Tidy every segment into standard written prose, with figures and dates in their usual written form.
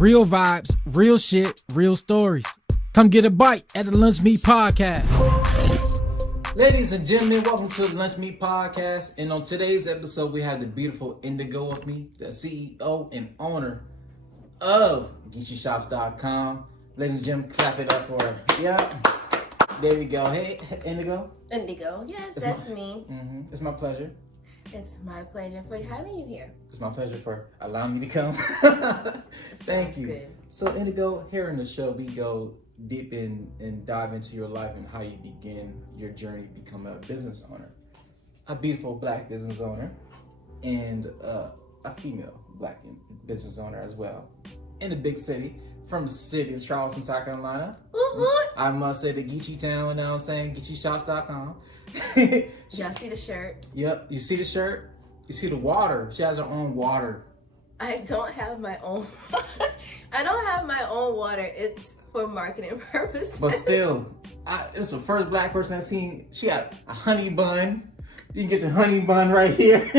Real vibes, real shit, real stories. Come get a bite at the Lunch Meat Podcast. Ladies and gentlemen, welcome to the Lunch Meat Podcast. And on today's episode, we have the beautiful Indigo with me, the CEO and owner of GEECHEE Ladies and gentlemen, clap it up for her. Yeah. There we go. Hey, Indigo. Indigo, yes, that's me. It's my pleasure. It's my pleasure for having you here. It's my pleasure for allowing me to come. Thank you. Good. So Indigo, here in the show, we go deep in and dive into your life and how you begin your journey to become a business owner. A beautiful black business owner and a female black business owner as well. In a big city, from the city of Charleston, South Carolina. I must say the GEECHEE town, you know what I'm saying? GEECHEESHOPS.com. Y'all see the shirt? Yep, you see the shirt? You see the water. She has her own water. I don't have my own. I don't have my own water. It's for marketing purposes. But still, it's the first black person I've seen. She got a honey bun. You can get your honey bun right here.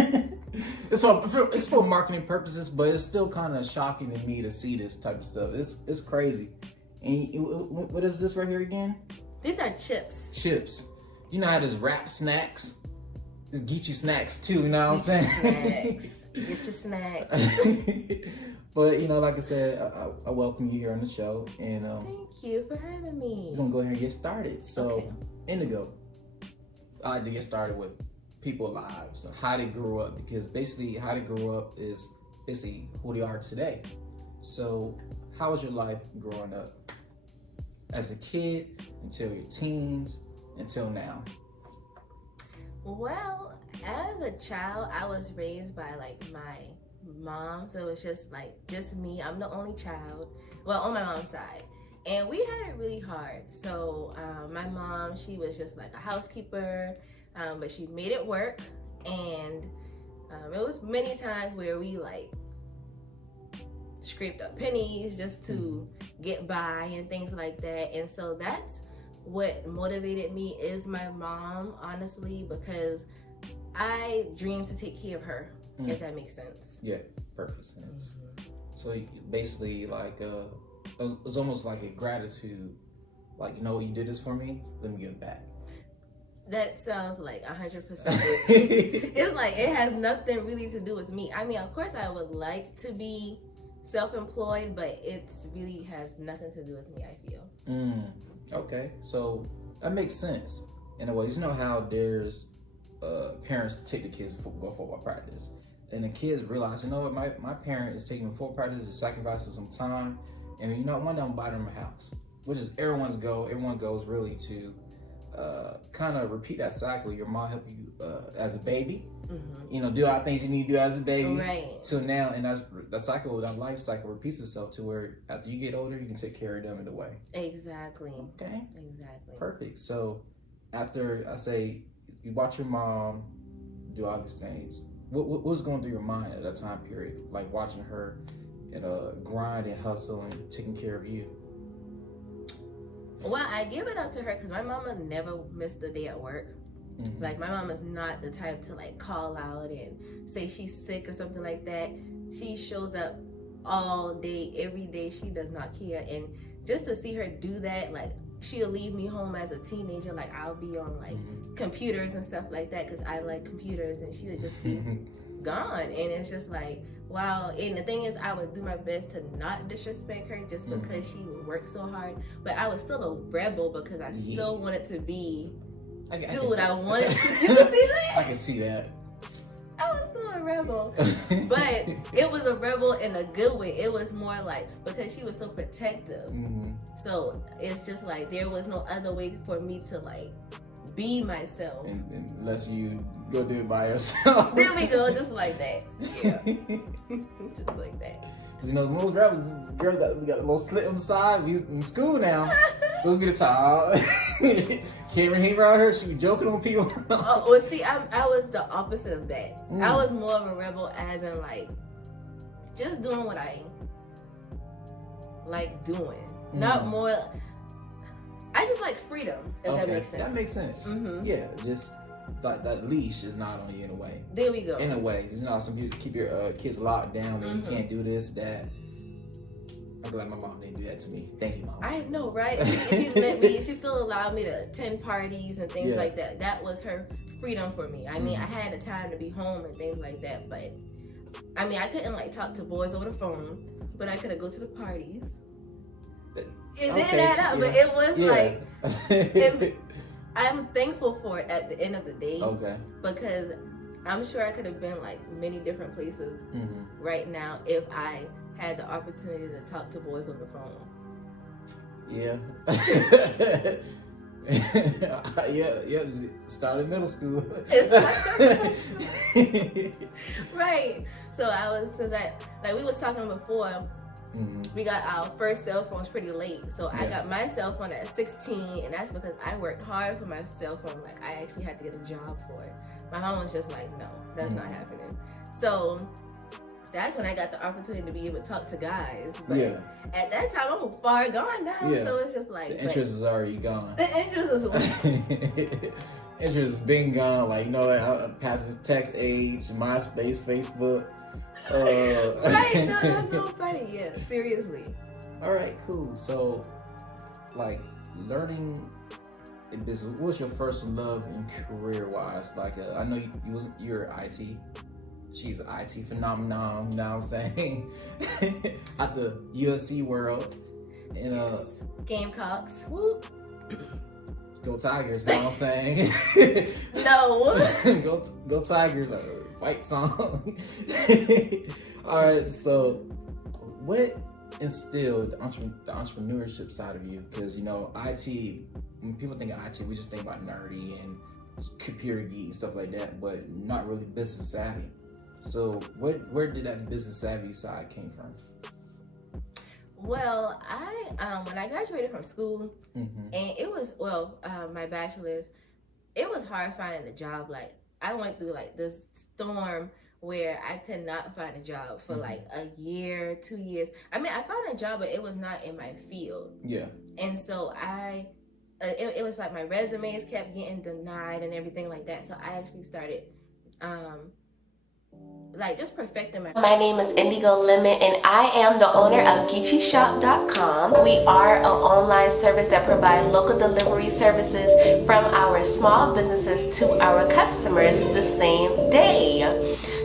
It's for marketing purposes, but it's still kind of shocking to me to see this type of stuff. It's crazy. And what is this right here again? These are chips. Chips. You know how there's wrap snacks? There's GEECHEE snacks too, you know what I'm saying? Snacks. Get your snacks. But, you know, like I said, I welcome you here on the show. And thank you for having me. We're going to go ahead and get started. So, okay. Indigo, I like to get started with people's lives, how they grew up, because basically how they grew up is basically who they are today. So, how was your life growing up as a kid until your teens? Until now? Well, as a child, I was raised by like my mom, so it was just me. I'm the only child, well, on my mom's side, and we had it really hard. So my mom, she was just like a housekeeper, but she made it work, and it was many times where we like scraped up pennies just to get by and things like that. And so that's what motivated me is my mom, honestly, because I dream to take care of her, if that makes sense. Yeah, perfect sense. So basically, like, it was almost like a gratitude, like, you know, you did this for me, let me give it back. That sounds like 100%. It's like, it has nothing really to do with me. I mean, of course, I would like to be self-employed, but it really has nothing to do with me, I feel. Okay, so that makes sense in a way. You know how there's parents take the kids to football practice, and the kids realize, you know what, my parent is taking them football practice, is sacrificing some time, and you know, one day I'm buy them a house, which is everyone's goal. Everyone goes really to kind of repeat that cycle. Your mom helped you as a baby, you know, do all the things you need to do as a baby, right? Till now, and that cycle, that life cycle repeats itself to where after you get older, you can take care of them in a way. Exactly. Okay. Exactly. Perfect. So after I say you watch your mom do all these things, what was going through your mind at that time period, like watching her grind and hustle and taking care of you? Well, I give it up to her because my mama never missed a day at work. Like, my mom is not the type to like call out and say she's sick or something like that. She shows up all day, every day. She does not care. And just to see her do that, like, she'll leave me home as a teenager. Like, I'll be on like computers and stuff like that because I like computers, and she'll just be gone. And it's just like, wow. And the thing is, I would do my best to not disrespect her just because she would work so hard. But I was still a rebel because I still wanted to be do what I wanted to. You can see that? I can see that. I was still a rebel. But it was a rebel in a good way. It was more like, because she was so protective. So it's just like, there was no other way for me to like be myself. Unless you go do it by yourself. There we go, just like that. Yeah. Just like that. Because, you know, most rappers, girls got a little slit on the side. We in school now. Those be the time. Cameron Haver out here, she be joking on people. Well, see, I was the opposite of that. I was more of a rebel, as in like just doing what I like doing. Not more. I just like freedom, if that makes sense. That makes sense. Yeah, just like that leash is not on you in a way. There we go. In a way, you know, some people keep your kids locked down and you can't do this, that. glad my mom didn't do that to me. Thank you, Mom. I know, right? She still allowed me to attend parties and things like that. That was her freedom for me. I mean, I had the time to be home and things like that, but I mean, I couldn't like talk to boys over the phone, but I could go to the parties. It didn't add up, but it was like, I'm thankful for it at the end of the day. Okay. Because I'm sure I could have been like many different places right now if I had the opportunity to talk to boys on the phone. Yeah. yeah. Started middle school. Right. So we was talking before. We got our first cell phones pretty late. So I got my cell phone at 16, and that's because I worked hard for my cell phone. Like, I actually had to get a job for it. My mom was just like, no, that's not happening. So that's when I got the opportunity to be able to talk to guys. But at that time, I'm far gone now. So it's just like, the interest is already gone. The interest is interest has been gone. Like, you know, I past this text age, MySpace, Facebook. Right, no, that's so funny. Yeah, seriously. All right, cool. So, like, learning in business, what was your first love in career-wise? Like, I know you're IT. She's an IT phenomenon, you know what I'm saying? At the UFC world. And, Gamecocks. Whoop. Go Tigers, you know what I'm saying? No. Go Tigers. Fight song. All right, so what instilled the entrepreneurship side of you? Because, you know, IT, when people think of IT, we just think about nerdy and computer geek and stuff like that, but not really business savvy. So where did that business savvy side came from? Well, when I graduated from school, and it was, my bachelor's, it was hard finding a job. Like, I went through like this storm where I could not find a job for like a year, 2 years. I mean, I found a job, but it was not in my field. Yeah. And so it was like my resumes kept getting denied and everything like that. So I actually started, just perfecting my name is Indigo Lemon, and I am the owner of GEECHEE We are an online service that provides local delivery services from our small businesses to our customers the same day.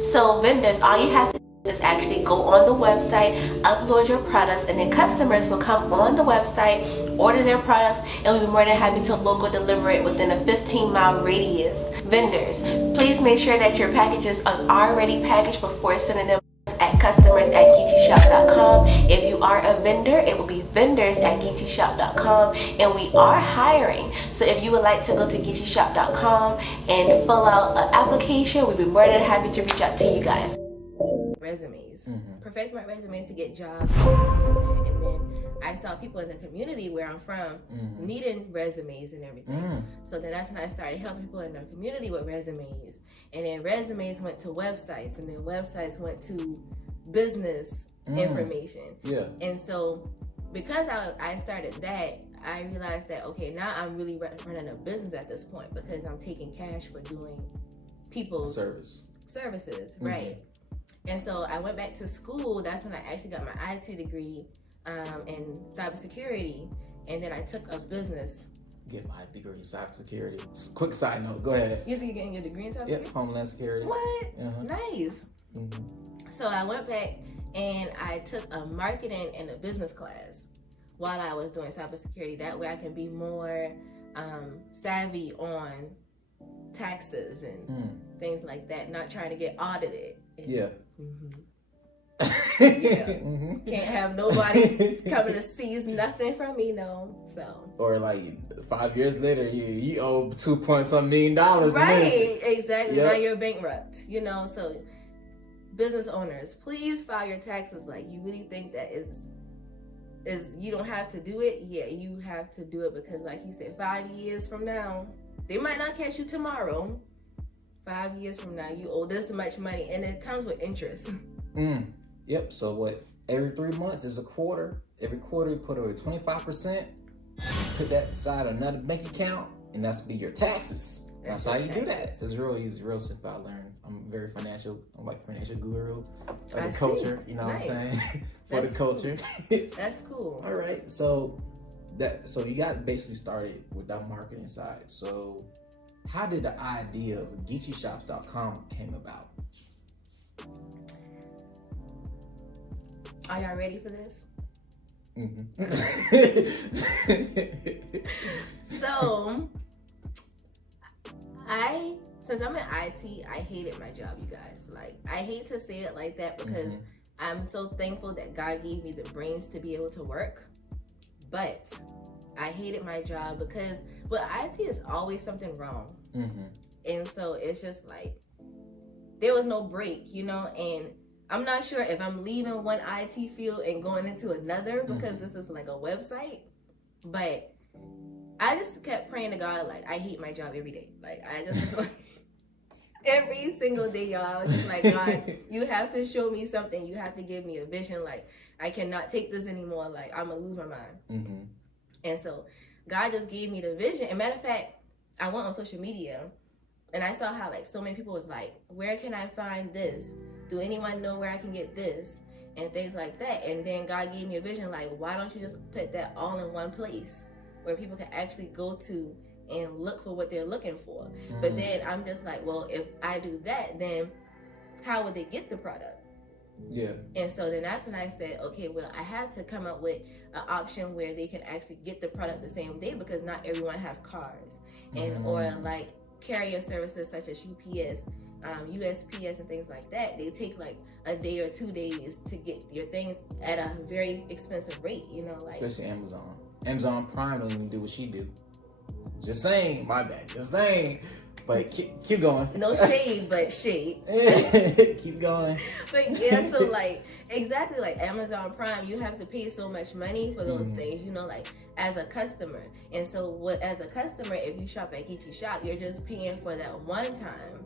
So vendors, all you have to do is actually go on the website, upload your products, and then customers will come on the website, order their products, and we'll be more than happy to local deliver it within a 15-mile radius. Vendors, please make sure that your packages are already packaged before sending them at customers@geecheeshop.com. If you are a vendor, it will be vendors@geecheeshop.com, and we are hiring. So if you would like to go to geecheeshop.com and fill out an application, we'd be more than happy to reach out to you guys. Resumes. Perfect my resumes to get jobs and then I saw people in the community where I'm from needing resumes and everything. So then that's when I started helping people in the community with resumes. And then resumes went to websites, and then websites went to business information. Yeah. And so because I started that, I realized that, okay, now I'm really running a business at this point because I'm taking cash for doing people's services, right? And so I went back to school. That's when I actually got my IT degree in cybersecurity, and then I took a business. Get my degree in cybersecurity. Quick side note, go ahead. You think you're getting your degree in cybersecurity? Yep, Homeland Security. What? Nice. So I went back and I took a marketing and a business class while I was doing cybersecurity. That way I can be more savvy on taxes and things like that, not trying to get audited. Yeah. Can't have nobody coming to seize nothing from me, no. So. Or like 5 years later, you owe $2.some million. Right, exactly. Now you're bankrupt, you know. So, business owners, please file your taxes. Like, you really think that is you don't have to do it? Yeah, you have to do it because, like you said, 5 years from now, they might not catch you tomorrow. 5 years from now, you owe this much money, and it comes with interest. Yep. So what? Every 3 months is a quarter. Every quarter, you put away 25%. Put that aside another bank account, and that's be your taxes. That's how you do that. It's real easy, real simple. I learned. I'm very financial. I'm like financial guru for the culture. You know what I'm saying? For the culture. That's cool. All right. So you got basically started with that marketing side. So how did the idea of GEECHEE came about? Are y'all ready for this? Mm-hmm. So, since I'm in IT, I hated my job, you guys. Like, I hate to say it like that because I'm so thankful that God gave me the brains to be able to work. But I hated my job because with IT is always something wrong. And so it's just like, there was no break, you know, and I'm not sure if I'm leaving one IT field and going into another because this is like a website, but I just kept praying to God, like, I hate my job every day. Like, I just, like, every single day, y'all, I was just like, God, you have to show me something. You have to give me a vision. Like, I cannot take this anymore. Like, I'm going to lose my mind. And so God just gave me the vision. And matter of fact, I went on social media and I saw how, like, so many people was like, where can I find this? Do anyone know where I can get this? And things like that. And then God gave me a vision, like, why don't you just put that all in one place where people can actually go to and look for what they're looking for? But then I'm just like, well, if I do that, then how would they get the product? Yeah. And so then that's when I said, okay, well, I have to come up with an option where they can actually get the product the same day because not everyone have cars. And or like carrier services such as UPS, USPS and things like that, they take like a day or 2 days to get your things at a very expensive rate, you know, like especially Amazon Prime don't even do what she do. Just saying, my bad. Just saying. But keep going. No shade, but shade. Keep going. But yeah, so like exactly like Amazon Prime, you have to pay so much money for those things, you know, like as a customer. And so as a customer, if you shop at GEECHEE Shop, you're just paying for that one time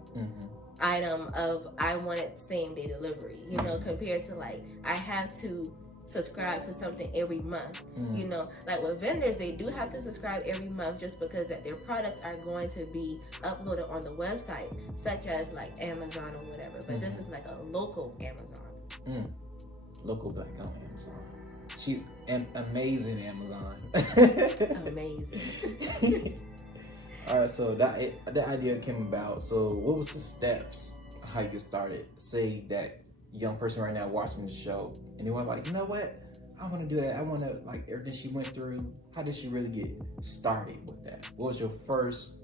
item of I wanted same day delivery, you know, compared to like I have to subscribe to something every month. You know, like with vendors, they do have to subscribe every month just because that their products are going to be uploaded on the website, such as like Amazon or whatever. But this is like a local Amazon. Local black owned Amazon. She's amazing Amazon. Amazing. All right, so that idea came about. So what was the steps how you started? Say that young person right now watching the show and they were like, you know what, I want to do that. I want to, like, everything she went through, how did she really get started with that? What was your first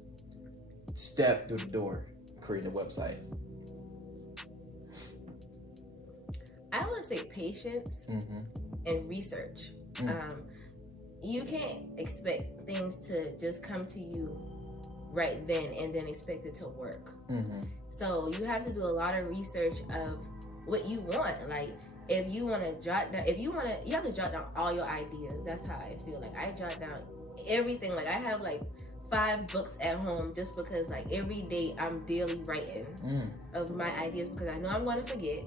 step through the door creating a website? I would say patience and research. You can't expect things to just come to you right then and then expect it to work. So you have to do a lot of research of what you want. Like if you want to jot down, you have to jot down all your ideas. That's how I feel. Like I jot down everything. Like I have like 5 books at home just because like every day I'm daily writing of my ideas because I know I'm going to forget.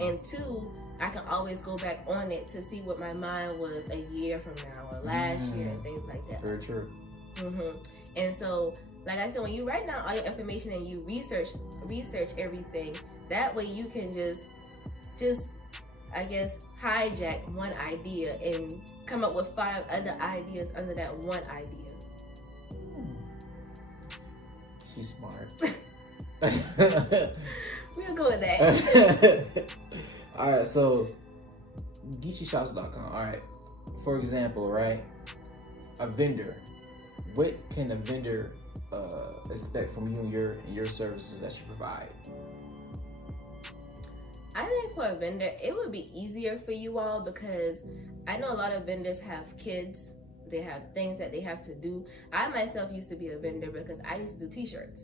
And 2, I can always go back on it to see what my mind was a year from now or last year and things like that. Very true. And so, like I said, when you write down all your information and you research everything, that way you can just I guess hijack one idea and come up with 5 other ideas under that one idea. She's smart. We'll go with that. All right, so GEECHEEShops.com. All right, for example, right, a vendor. What can a vendor expect from you and your services that you provide? I think for a vendor, it would be easier for you all because I know a lot of vendors have kids. They have things that they have to do. I myself used to be a vendor because I used to do t-shirts.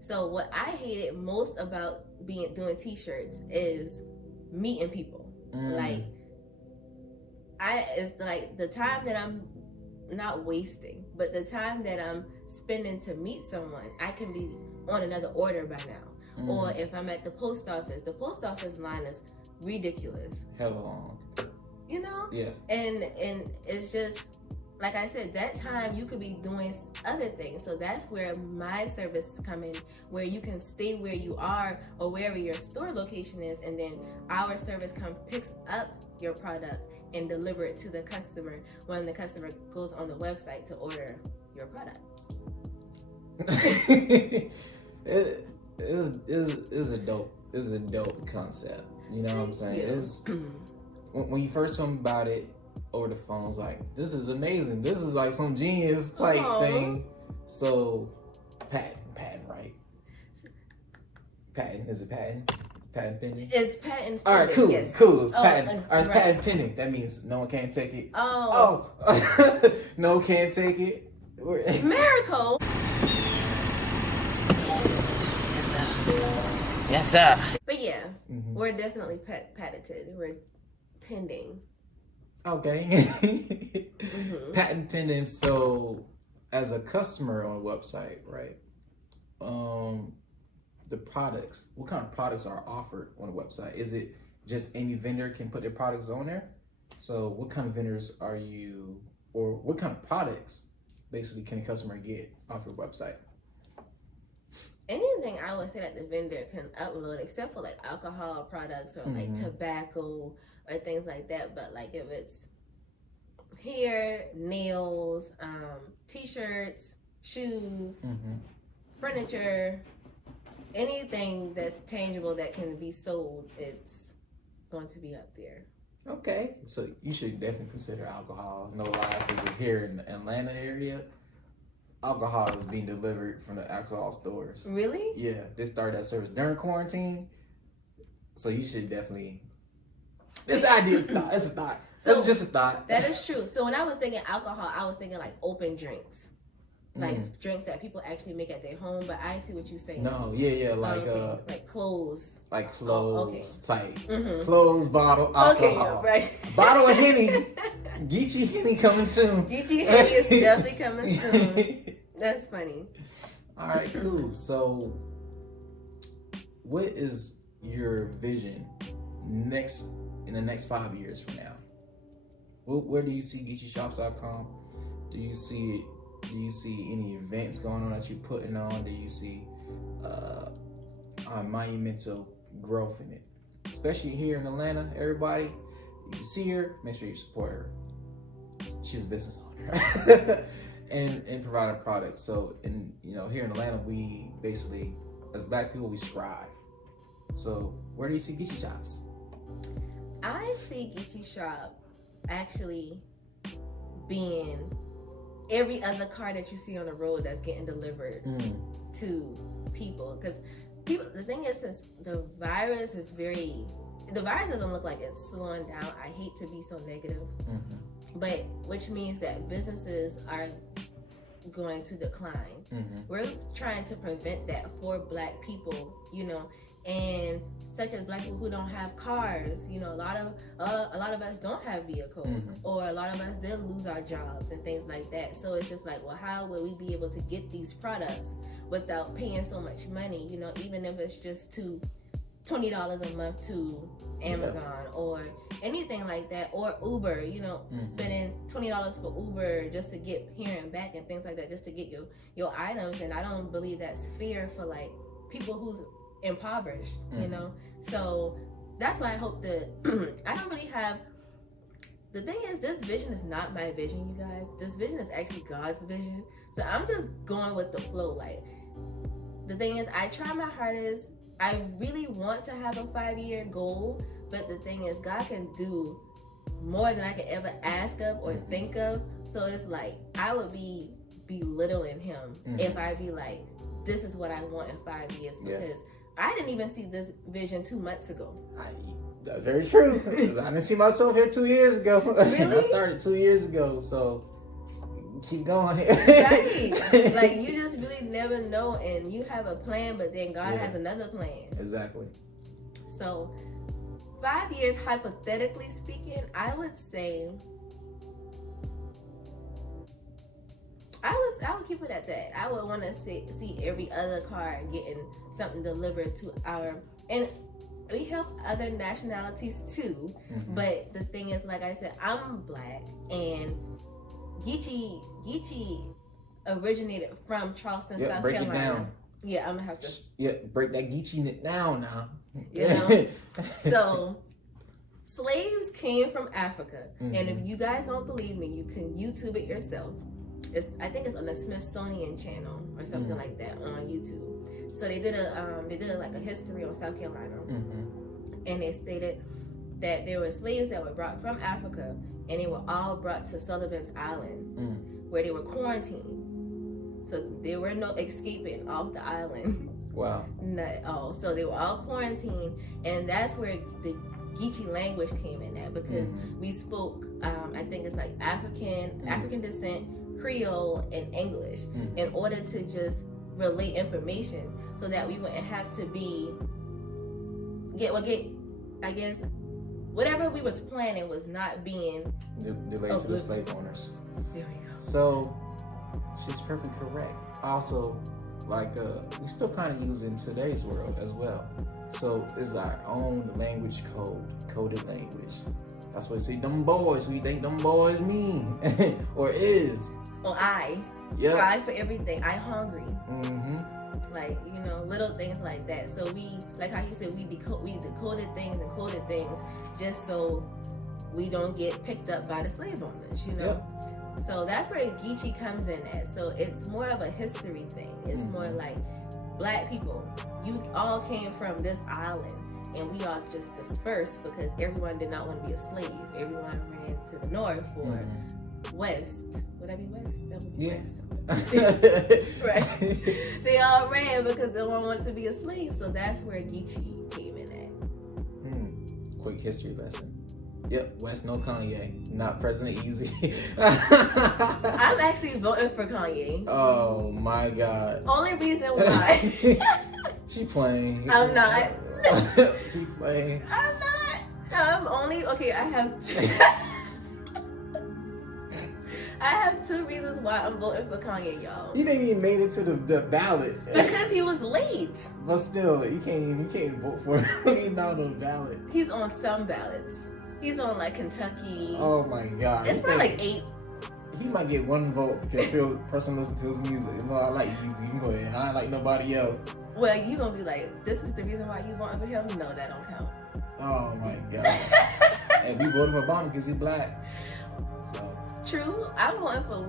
So what I hated most about doing t-shirts is meeting people. Like it's like the time that I'm not wasting, but the time that I'm spending to meet someone, I can be on another order by now. Or if I'm at the post office line is ridiculous. Hell long. You know? Yeah. And it's just like I said, that time you could be doing other things. So that's where my service come in, where you can stay where you are or wherever your store location is, and then our service picks up your product and deliver it to the customer when the customer goes on the website to order your product. It's a dope concept. You know what I'm saying? It's when you first told me about it over the phone, I was like, this is amazing. This is like some genius type thing. So patent, right? Patent, is it patent? Patent pending? It's patent pending. All right, cool, yes. cool. It's patent. All right, it's right. patent pending. That means no one can't take it. Oh. No one can't take it. Miracle. Yes, sir. But yeah, we're definitely patented. We're pending. Okay. Patent pending. So, as a customer on a website, right? The products. What kind of products are offered on a website? Is it just any vendor can put their products on there? So, what kind of vendors are you, or what kind of products basically can a customer get off your website? Anything I would say that the vendor can upload, except for like alcohol products or like tobacco or things like that. But like if it's hair, nails, t-shirts, shoes, furniture, anything that's tangible that can be sold, it's going to be up there. Okay, so you should definitely consider alcohol. No lie, because here in the Atlanta area, alcohol is being delivered from the alcohol stores. Really? Yeah, they started that service during quarantine. So you should definitely. This idea is thought. It's a thought. So it's just a thought. That is true. So when I was thinking alcohol, I was thinking like open drinks. Like drinks that people actually make at their home, but I see what you're saying. No, yeah, like clothes. Like clothes type. Mm-hmm. Clothes, bottle, alcohol. Okay, right. Bottle of Henny. GEECHEE Henny coming soon. GEECHEE Henny is definitely coming soon. That's funny. All right, cool. So, what is your vision in the next 5 years from now? Where do you see GEECHEEShops.com? Do you see any events going on that you're putting on? Do you see monumental growth in it? Especially here in Atlanta, everybody, you see her, make sure you support her. She's a business owner. and providing products. So here in Atlanta, we basically, as Black people, we strive. So where do you see GEECHEE Shops? I see GEECHEE Shop actually being every other car that you see on the road that's getting delivered to people. Because the thing is, since the virus doesn't look like it's slowing down. I hate to be so negative, but which means that businesses are going to decline. We're trying to prevent that for Black people, and such as Black people who don't have cars, a lot of us don't have vehicles, or a lot of us did lose our jobs and things like that. So it's just like, well, how will we be able to get these products without paying so much money? Even if it's just $20 a month to Amazon or anything like that, or Uber, spending $20 for Uber just to get here and back and things like that, just to get your items. And I don't believe that's fair for like people who's impoverished, so that's why I hope that I don't really have. The thing is, this vision is not my vision, you guys. This vision is actually God's vision, so I'm just going with the flow. Like, the thing is, I try my hardest. I really want to have a 5-year goal, but the thing is, God can do more than I could ever ask of or think of. So it's like, I would be belittling him if I be like, this is what I want in 5 years, because I didn't even see this vision 2 months ago. That's very true. I didn't see myself here 2 years ago. Really? I started 2 years ago, so keep going. Right. Like, you just really never know, and you have a plan, but then God has another plan. Exactly. So 5 years, hypothetically speaking, I would say I would keep it at that. I would want to see every other car getting something delivered to and we help other nationalities too. But the thing is, like I said, I'm Black, and Geechee originated from Charleston, South break Carolina. It down. Yeah, I'm gonna have to. Yeah, break that Geechee down now. You know, so slaves came from Africa, and if you guys don't believe me, you can YouTube it yourself. I think it's on the Smithsonian channel or something like that on YouTube. So they did like a history on South Carolina, and they stated that there were slaves that were brought from Africa, and they were all brought to Sullivan's Island, where they were quarantined. So there were no escaping off the island. Wow. Not at all. So they were all quarantined, and that's where the GEECHEE language came in at, because we spoke, I think it's like African descent, Creole, and English in order to just relay information, so that we wouldn't have to I guess whatever we was planning was not being delayed to the slave owners. There we go. So she's perfectly correct. Also, like we still kind of use it in today's world as well. So it's our own language coded language. That's what see them boys. We think them boys mean or is. Or I. Yeah. I for everything. I hungry. Like, you know, little things like that. So we, like how you said, we decoded things and coded things just so we don't get picked up by the slave owners, you know? Yep. So that's where GEECHEE comes in at. So it's more of a history thing. It's more like, black people, you all came from this island, and we all just dispersed because everyone did not want to be a slave. Everyone ran to the north or west. Would that be west? That would be west. Right. They all ran because no one wanted to be a slave. So that's where GEECHEE came in at. Quick history lesson. Yep, West no Kanye, not President Easy. I'm actually voting for Kanye. Oh my God. Only reason why. She playing. I'm not. She playing. I'm not. I'm only, okay, I have two reasons why I'm voting for Kanye, y'all. He didn't even made it to the ballot. Because he was late. But still, you can't vote for him. He's not on the ballot. He's on some ballots. He's on like Kentucky. Oh my God. It's probably like 8. He might get one vote because the person listen to his music. You know, I like Easy. You can go ahead. I ain't like nobody else. Well, you gonna be like, this is the reason why you voting for him? No, that don't count. Oh my God. And we voted for Obama because he's black. So. True. I'm voting for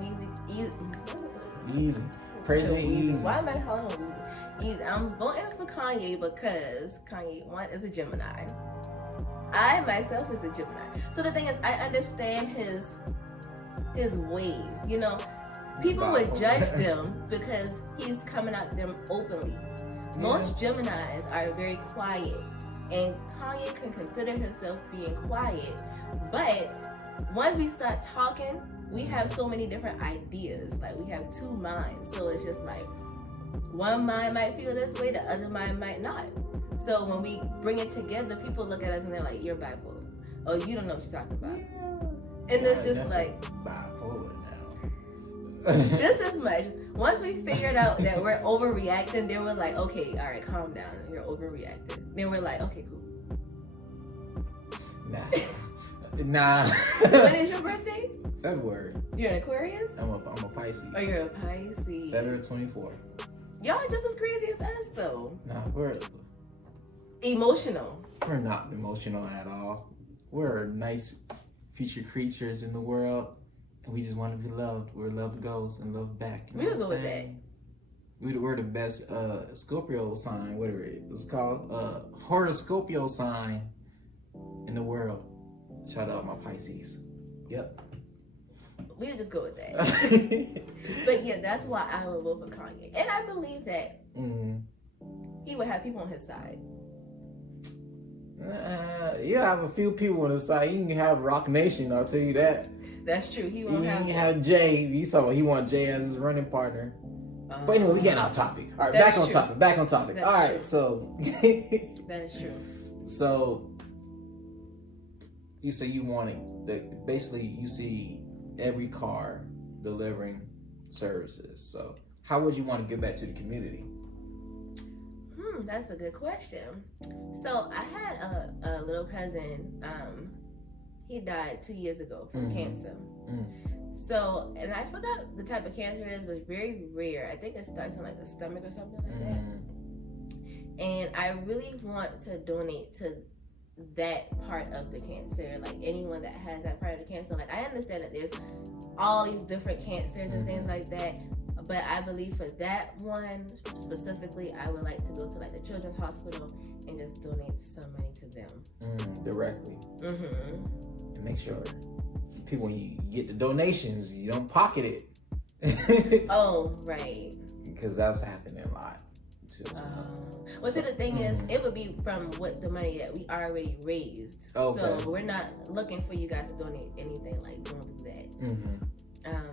Easy. President Easy. Why am I calling him Easy? I'm voting for Kanye because Kanye, one, is a Gemini. I myself is a Gemini. So the thing is, I understand his ways. You know, people would judge them because he's coming at them openly. Most Geminis are very quiet, and Kanye can consider himself being quiet. But once we start talking, we have so many different ideas. Like, we have two minds. So it's just like, one mind might feel this way, the other mind might not. So when we bring it together, people look at us and they're like, you're bipolar. Oh, you don't know what you're talking about. And it's just like, bipolar now. just as much. Once we figured out that we're overreacting, then we're like, okay, all right, calm down. You're overreacting. Then we're like, okay, cool. Nah. When is your birthday? February. You're an Aquarius? I'm a Pisces. Oh, you're a Pisces. February 24th. Y'all are just as crazy as us, though. Nah, we're emotional. We're not emotional at all. We're nice future creatures in the world, and we just want to be loved. Where love goes and love back. You know We'll go with that. We're the best Scorpio sign, whatever it is called, horoscopio sign in the world. Shout out my Pisces. Yep. We'll just go with that. But yeah, that's why I would vote for Kanye. And I believe that he would have people on his side. You have a few people on his side. You can have Rock Nation, I'll tell you that. That's true. He won't have Jay. He want Jay as his running partner. But anyway, we get off topic. All right, back on topic. That's All right, true. so that is true. So you say you want it. Basically, you see every car delivering services. So how would you want to give back to the community? That's a good question. So I had a little cousin. He died 2 years ago from cancer. So, and I forgot the type of cancer it is, but it's very rare. I think it starts in like the stomach or something like that. And I really want to donate to that part of the cancer, like anyone that has that part of the cancer. Like, I understand that there's all these different cancers and things like that, but I believe for that one specifically, I would like to go to like the children's hospital and just donate some money to them directly. Make sure people, when you get the donations, you don't pocket it. Oh, right. Because that's happening a lot too. Well, so the thing is, it would be from what the money that we already raised. Okay. So we're not looking for you guys to donate anything like going through that.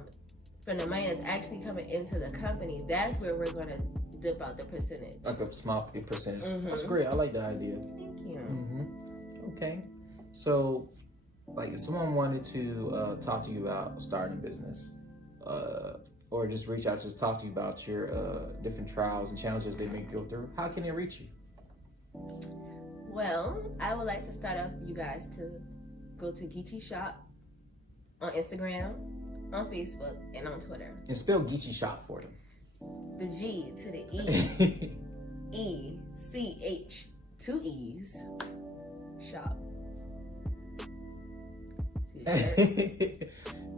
From the money that's actually coming into the company, that's where we're gonna dip out the percentage. Like a small percentage. That's great. I like the idea. Thank you. Okay. So, like, if someone wanted to talk to you about starting a business, or just reach out to talk to you about your different trials and challenges they may go through, how can they reach you? Well, I would like to start off with you guys to go to GEECHEE Shop on Instagram, on Facebook, and on Twitter. And spell GEECHEE Shop for them. The G to the E. E-C-H, 2 E's, shop.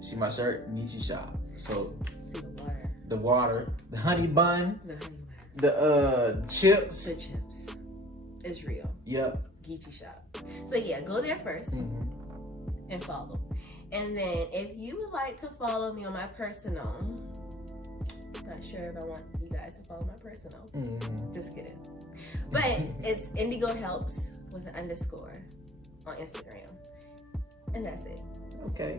See my shirt? GEECHEE Shop. So, see the water. The water, the honey bun, The honey bun. the chips. The chips. It's real. Yep. GEECHEE Shop. So yeah, go there first and follow. And then if you would like to follow me on my personal, not sure if I want you guys to follow my personal. Just kidding. But it's Indigo Helps with an underscore on Instagram. And that's it. Okay.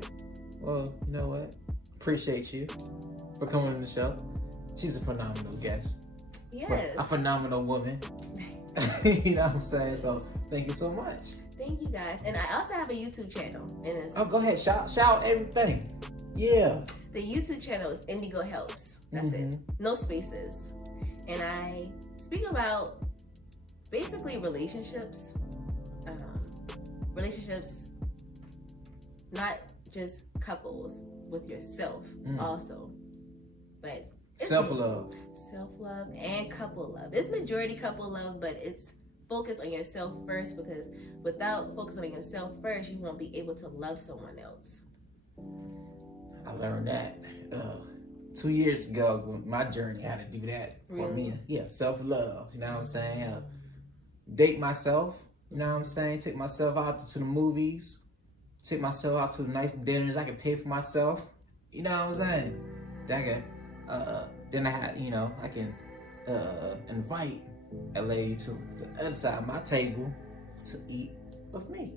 Well, you know what? Appreciate you for coming on the show. She's a phenomenal guest. Yes. A phenomenal woman. You know what I'm saying? So thank you so much. Thank you guys. And I also have a YouTube channel. And it's go ahead. Shout everything. Yeah. The YouTube channel is Indigo Helps. That's it. No spaces. And I speak about basically relationships. Relationships, not just couples, with yourself also. But self-love. Self-love and couple love. It's majority couple love, but it's focus on yourself first, because without focusing on yourself first, you won't be able to love someone else. I learned that 2 years ago. My journey had to do that for me. Yeah, self-love. You know what I'm saying? Date myself. You know what I'm saying? Take myself out to the movies. Take myself out to the nice dinners I can pay for myself. You know what I'm saying? Then I had, I can invite a lady to the other side of my table to eat with me.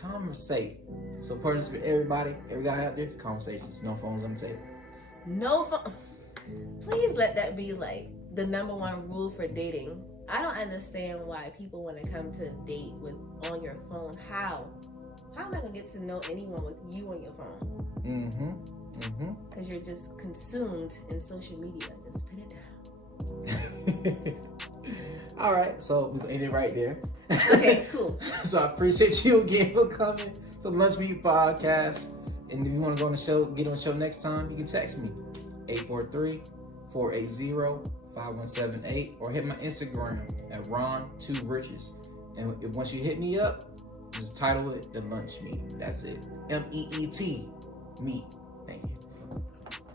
Conversate. So important for everybody, every guy out there, conversations. No phones on the table. No phone. Please let that be like the number one rule for dating. I don't understand why people want to come to date with on your phone. How am I gonna get to know anyone with you on your phone? Because you're just consumed in social media. Just put it down. All right, so we can end it right there. Okay, cool. So I appreciate you again for coming to the Lunch Meet Podcast. And if you want to go on the show, get on the show next time, you can text me 843-480-5178 or hit my Instagram at Ron2Riches. And once you hit me up, just title it The Lunch Meet. That's it. MEET Meet. Thank you.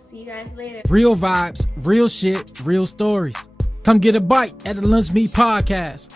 See you guys later. Real vibes, real shit, real stories. Come get a bite at the Lunch Meet Podcast.